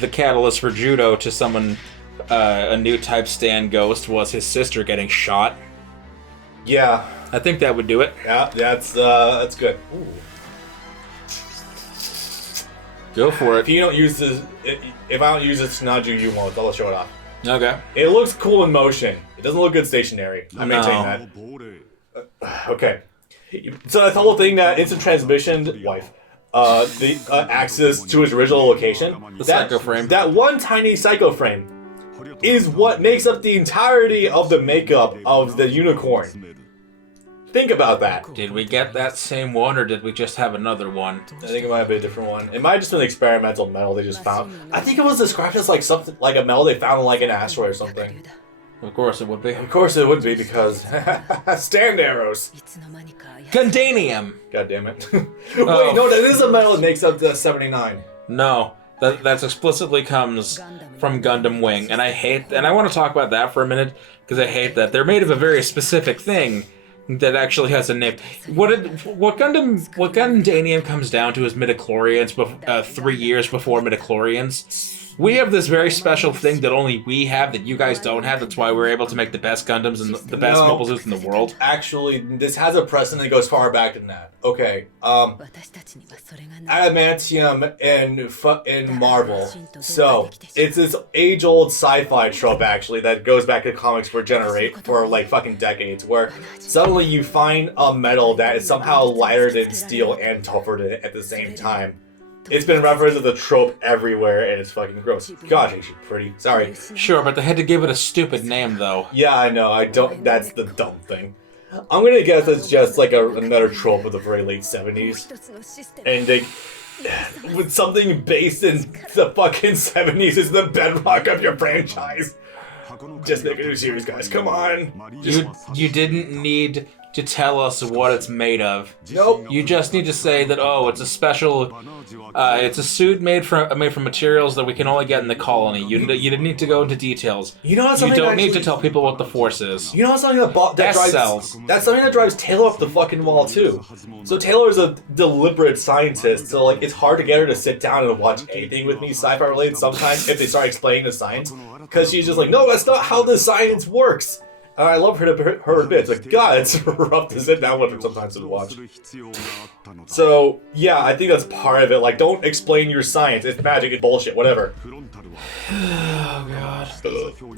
the catalyst for Judo to summon a new type Stan Ghost was his sister getting shot. Yeah. I think that would do it. Yeah, that's good. Ooh. Go for If it. you don't use this, if I don't use this Tsunaju, you won't. I'll show it off. Okay. It looks cool in motion. It doesn't look good stationary. I'm maintaining that. Okay. So that's the whole thing that instant transmission, wife, the access to his original location. The psycho frame. That one tiny psycho frame is what makes up the entirety of the makeup of the unicorn. Think about that. Did we get that same one, or did we just have another one? I think it might have been a different one. It might have just been experimental metal they just found. I think it was described as like something like a metal they found in like an asteroid or something. Of course it would be. Of course it would be because stand arrows. Gundanium! God damn it. Wait, no, that is a metal that makes up the 79. No, that explicitly comes from Gundam Wing, and I want to talk about that for a minute because I hate that they're made of a very specific thing that actually has a name. What Gundanium comes down to is midichlorians. 3 years before midichlorians. We have this very special thing that only we have that you guys don't have. That's why we're able to make the best Gundams and the best mobile suits in the world. Actually, this has a precedent that goes far back than that. Okay, adamantium in Marvel. So it's this age-old sci-fi trope actually that goes back to comics for like fucking decades, where suddenly you find a metal that is somehow lighter than steel and tougher than it at the same time. It's been referenced as a trope everywhere, and it's fucking gross. Gosh, ain't she pretty? Sorry. Sure, but they had to give it a stupid name, though. Yeah, I know. I don't. That's the dumb thing. I'm gonna guess it's just like another trope of the very late 70s, and they, with something based in the fucking 70s, is the bedrock of your franchise. Just make a new series, guys. Come on. You didn't need to tell us what it's made of. Nope. You just need to say that, oh, it's a special, it's a suit made from materials that we can only get in the colony. You didn't need to go into details. You know what? You don't need to tell people what the Force is. You know what's something that drives cells. That's something that drives Taylor up the fucking wall too. So Taylor's a deliberate scientist, so like it's hard to get her to sit down and watch anything with me sci-fi related sometimes if they start explaining the science, because she's just like, no, that's not how the science works. And I love her a bit. It's like, God, it's rough to sit down with her sometimes to watch. So, yeah, I think that's part of it. Like, don't explain your science. It's magic, it's bullshit, whatever. Oh, God.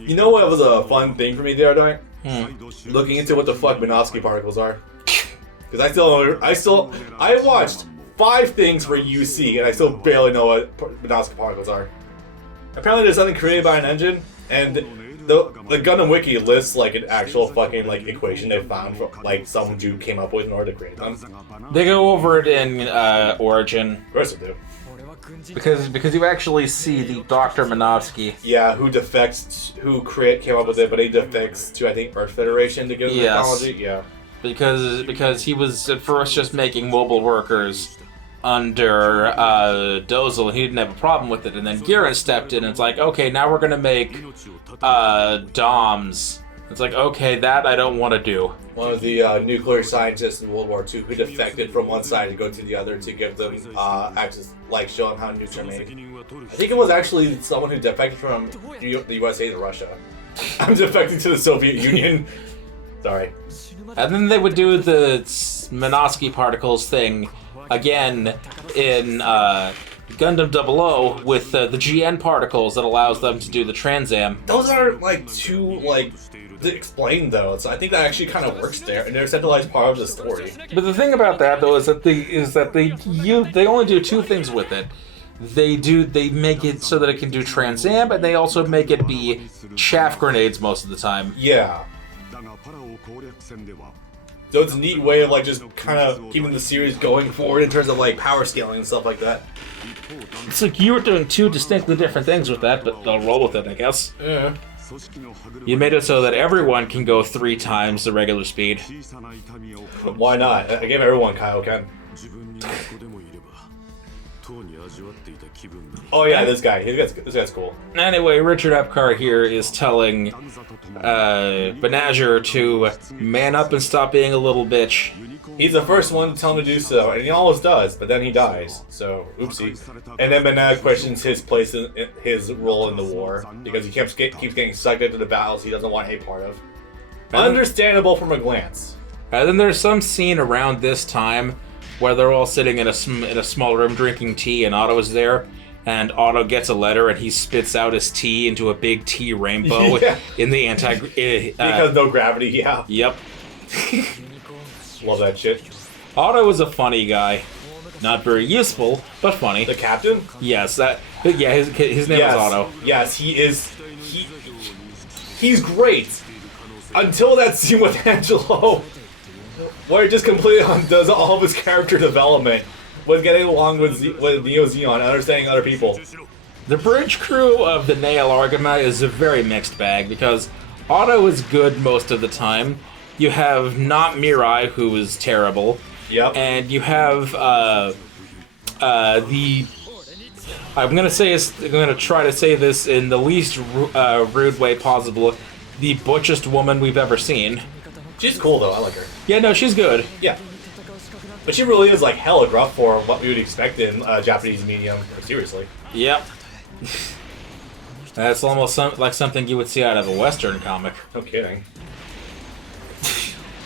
You know what was a fun thing for me the other night? Looking into what the fuck Minovsky particles are. Because I watched 5 things for UC, and I still barely know what Minovsky particles are. Apparently there's something created by an engine, and the Gundam Wiki lists like an actual fucking like equation they found for, like some Jew came up with in order to create them. They go over it in Origin. Of course they do. Because you actually see the Dr. Minovsky. Yeah, who came up with it, but he defects to I think Earth Federation to get the technology. Yeah. Because he was at first just making mobile workers under Dozel, and he didn't have a problem with it, and then Giran stepped in and it's like, okay, now we're gonna make DOMs. It's like, okay, that I don't want to do. One of the nuclear scientists in World War II who defected from one side to go to the other to give them access, like show them how nukes are made. I think it was actually someone who defected from the USA to Russia. I'm defecting to the Soviet Union. Sorry. And then they would do the Minovsky particles thing again in Gundam 00 with the GN particles that allows them to do the Transam. Those aren't like too like explained though, so I think that actually kind of works there, and they're a centralized part of the story. But the thing about that though is that they only do 2 things with it. They make it so that it can do Transam, and they also make it be chaff grenades most of the time. Yeah. So it's a neat way of like just kind of keeping the series going forward in terms of like power scaling and stuff like that. It's like you were doing 2 distinctly different things with that, but I'll roll with it, I guess. Yeah. You made it so that everyone can go 3 times the regular speed. Why not? I gave everyone Kaioken. Oh yeah, this guy's cool. Anyway, Richard Epcar here is telling Banagher to man up and stop being a little bitch. He's the first one to tell him to do so, and he almost does, but then he dies. So, oopsie. And then Banag questions his place in his role in the war because he keeps getting sucked into the battles he doesn't want any part of. Understandable from a glance. And then there's some scene around this time where they're all sitting in a small room drinking tea, and Otto is there. And Otto gets a letter, and he spits out his tea into a big tea rainbow in the because no gravity, yeah. Yep. Love that shit. Otto is a funny guy. Not very useful, but funny. The captain? Yes, his name is Otto. Yes, he is. He's great. Until that scene with Angelo, where it just completely undoes all of his character development with getting along with Neo Zeon and understanding other people. The bridge crew of the Nail Argama is a very mixed bag because Otto is good most of the time. You have Not Mirai, who is terrible. Yep. And you have I'm gonna try to say this in the least rude way possible. The butchest woman we've ever seen. She's cool though. I like her. Yeah, no, she's good. Yeah. But she really is like hella gruff for what we would expect in Japanese medium. Seriously. Yep. That's almost like something you would see out of a Western comic. No kidding.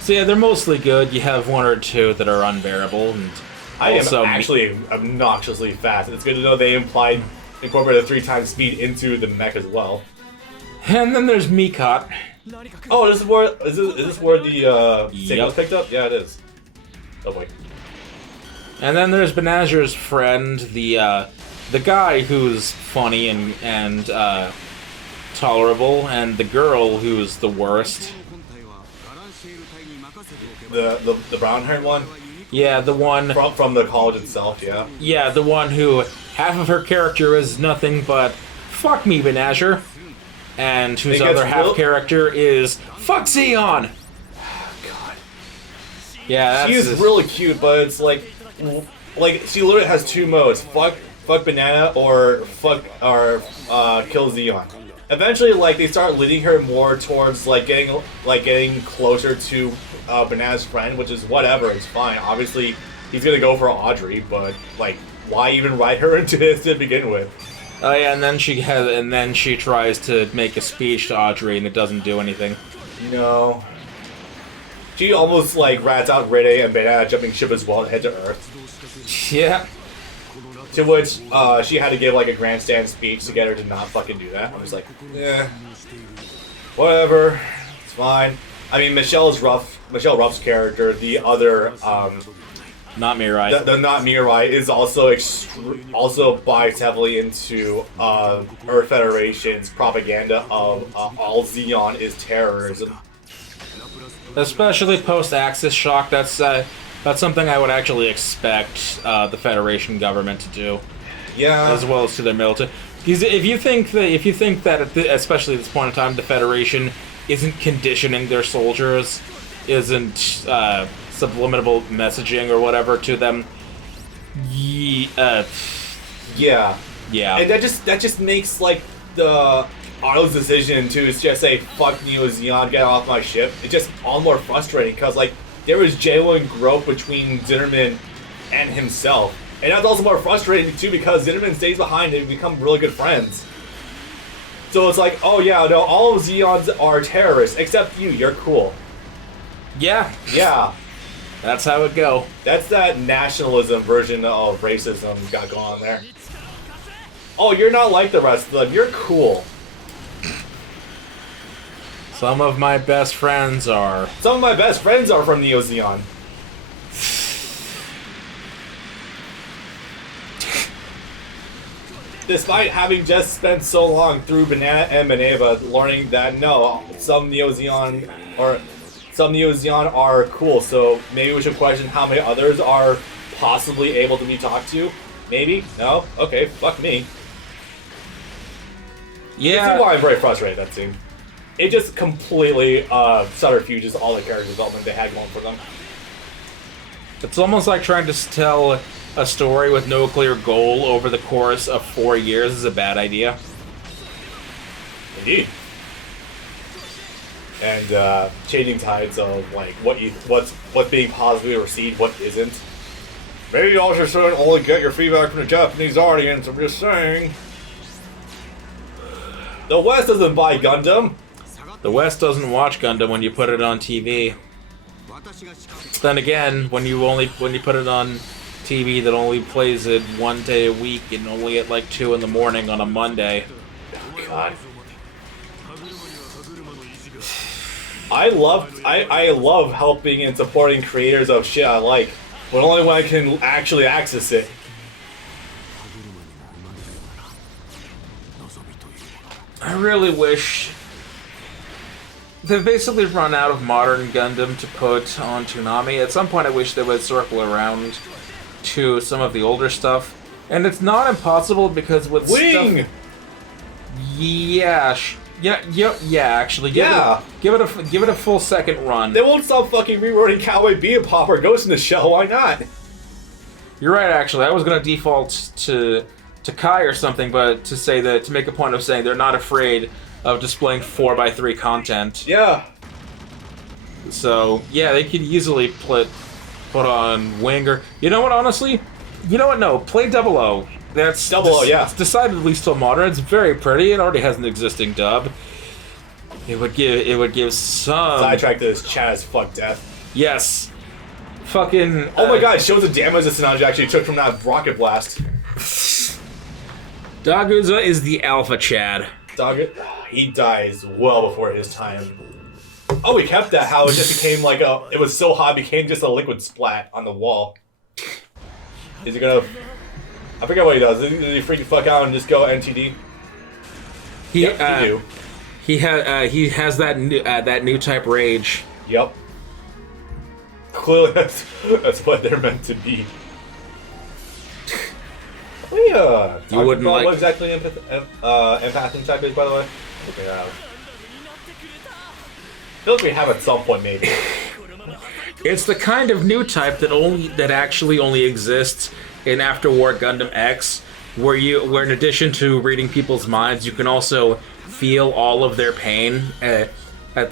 So yeah, they're mostly good. You have one or two that are unbearable, and I am actually obnoxiously fast. It's good to know they incorporated 3 times speed into the mech as well. And then there's Mikot. Oh, is this where the signal was picked up? Yeah, it is. Oh boy. And then there's Banagher's friend, the guy who's funny and tolerable, and the girl who's the worst. The brown-haired one? Yeah, the one... From the college itself, yeah. Yeah, the one who half of her character is nothing but fuck me, Banagher. And whose other half character is fuck Zeon! God. Yeah, that's... She is really cute, but it's like she literally has 2 modes. Fuck Banana or kill Zeon. Eventually, like, they start leading her more towards getting closer to Banana's friend, which is whatever, it's fine. Obviously, he's gonna go for Audrey, but like, why even write her into this to begin with? Oh yeah, and then she tries to make a speech to Audrey, and it doesn't do anything. No. She almost like rats out Rede and Banana jumping ship as well and head to Earth. Yeah. To which she had to give like a grandstand speech to get her to not fucking do that. I was like, whatever, it's fine. I mean, Michelle Ruff's character, the other Not Mirai. The Not Mirai is also biased heavily into Earth Federation's propaganda of all Zeon is terrorism. Especially post-Axis shock, that's something I would actually expect the Federation government to do. Yeah. As well as to their military. Because if you think that especially at this point in time, the Federation isn't conditioning their soldiers, isn't subliminal messaging or whatever to them. Yeah. And that just makes like the Otto's decision to just say fuck Neo Zeon, get off my ship. It's just all more frustrating because like there was genuine growth between Zinnerman and himself, and that's also more frustrating too because Zinnerman stays behind and become really good friends. So it's like, oh yeah, no, all of Zeons are terrorists except you. You're cool. Yeah. Yeah. That's how it go. That's that nationalism version of racism got going on there. Oh, you're not like the rest of them. You're cool. Some of my best friends are from Neo Zeon. Despite having just spent so long through Banana and Maneva, learning that no, some Neo Zeon are cool, so maybe we should question how many others are possibly able to be talked to. Maybe? No? Okay, fuck me. Yeah. That's why I'm very frustrated at that scene. It just completely subterfuges all the character development they had going for them. It's almost like trying to tell a story with no clear goal over the course of 4 years is a bad idea. Indeed. And changing tides of like what's being positively received, what isn't. Maybe you also shouldn't only get your feedback from the Japanese audience. I'm just saying. The West doesn't buy Gundam. The West doesn't watch Gundam when you put it on TV. Then again, when you put it on TV that only plays it 1 day a week and only at like 2 in the morning on a Monday. Oh, God. I love helping and supporting creators of shit I like, but only when I can actually access it. I really wish they've basically run out of modern Gundam to put on Toonami. At some point I wish they would circle around to some of the older stuff. And it's not impossible because with Wing! stuff... Yeah, actually. Give it a full second run. They won't stop fucking rewriting Cowboy Bebop or Ghost in the Shell, why not? You're right, actually. I was going to default to Kai or something, but to make a point of saying they're not afraid of displaying 4x3 content. Yeah. So, yeah, they could easily put on Wing or... You know what, honestly? You know what, no. Play 00. That's... 00, yeah. It's decidedly still modern. It's very pretty. It already has an existing dub. It would give some... Sidetrack this chat as fuck death. Yes. Fucking... Oh my god, it shows the damage this Tsunaji actually took from that rocket blast. Daguza is the alpha Chad. He dies well before his time. Oh, we kept that, how it just became like a... It was so hot, it became just a liquid splat on the wall. Is he gonna... I forget what he does. Did he freak the fuck out and just go NTD? He do. He has that new type rage. Yep. Clearly, that's what they're meant to be. You wouldn't like... What exactly empathic type is, by the way? Okay, I feel like we have at some point, maybe. It's the kind of new type that actually only exists in After War Gundam X, where in addition to reading people's minds, you can also feel all of their pain at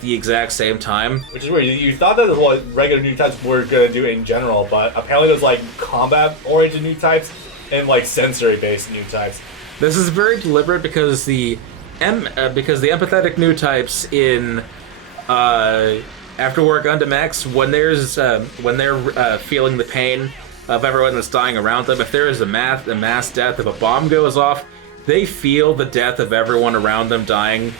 the exact same time. Which is weird. You thought that was what regular new types were gonna do in general, but apparently there's like combat-oriented new types and like sensory-based new types. This is very deliberate because the empathetic new types in After War Gundam X, when they're feeling the pain of everyone that's dying around them, if there is a mass death, if a bomb goes off, they feel the death of everyone around them dying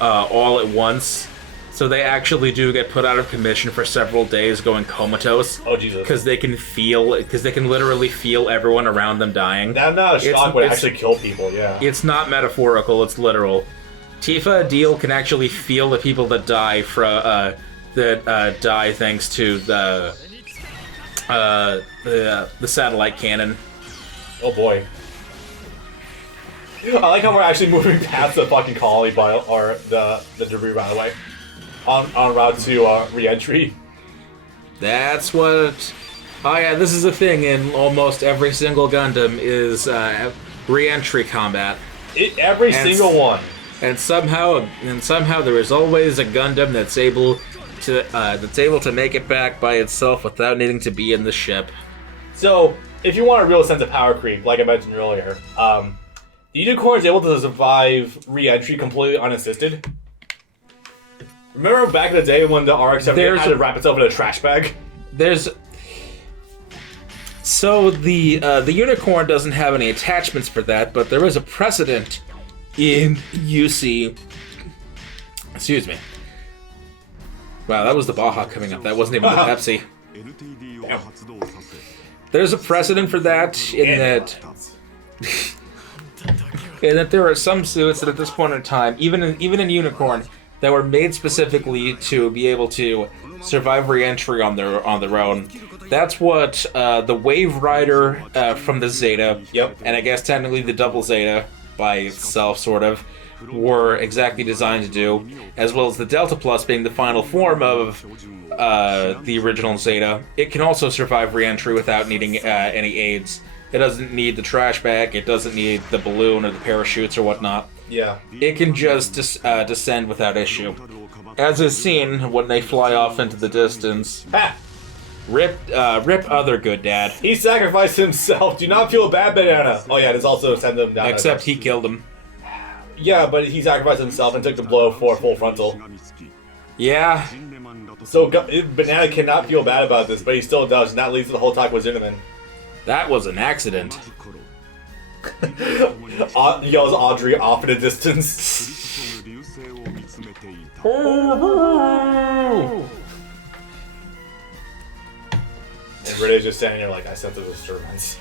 all at once. So they actually do get put out of commission for several days, going comatose. Oh Jesus! Because they can literally feel everyone around them dying. Now I'm not a shock would actually kill people. Yeah. It's not metaphorical; it's literal. Tifa Adil can actually feel the people that die die thanks to the satellite cannon. Oh boy. I like how we're actually moving past the fucking colony or the debris, by the way. On route to re-entry. That's what... Oh yeah, this is a thing in almost every single Gundam is re-entry combat. Every single one. And somehow there is always a Gundam that's able to make it back by itself without needing to be in the ship. So, if you want a real sense of power creep, like I mentioned earlier, the Unicorn is able to survive re-entry completely unassisted. Remember back in the day when the RX-78 had to wrap itself in a trash bag? So the Unicorn doesn't have any attachments for that, but there is a precedent in UC. Excuse me. Wow, that was the Baja coming up. That wasn't even the Pepsi. Damn. There's a precedent for that in that there are some suits that at this point in time, even in Unicorn, that were made specifically to be able to survive re-entry on their own. That's what the Wave Rider from the Zeta, yep, and I guess technically the Double Zeta by itself, sort of, were exactly designed to do, as well as the Delta Plus being the final form of the original Zeta. It can also survive re-entry without needing any aids. It doesn't need the trash bag, it doesn't need the balloon or the parachutes or whatnot. Yeah. It can just descend without issue. As is seen when they fly off into the distance. Ha! Rip other good dad. He sacrificed himself. Do not feel bad, Banana. Oh yeah, there's also send them down. Except he killed him. Yeah, but he sacrificed himself and took the blow for full frontal. Yeah. So Banana cannot feel bad about this, but he still does, and that leads to the whole talk with Zinneman. That was an accident. Yells Audrey off in the distance. And Renee's just standing there like, I sense a disturbance.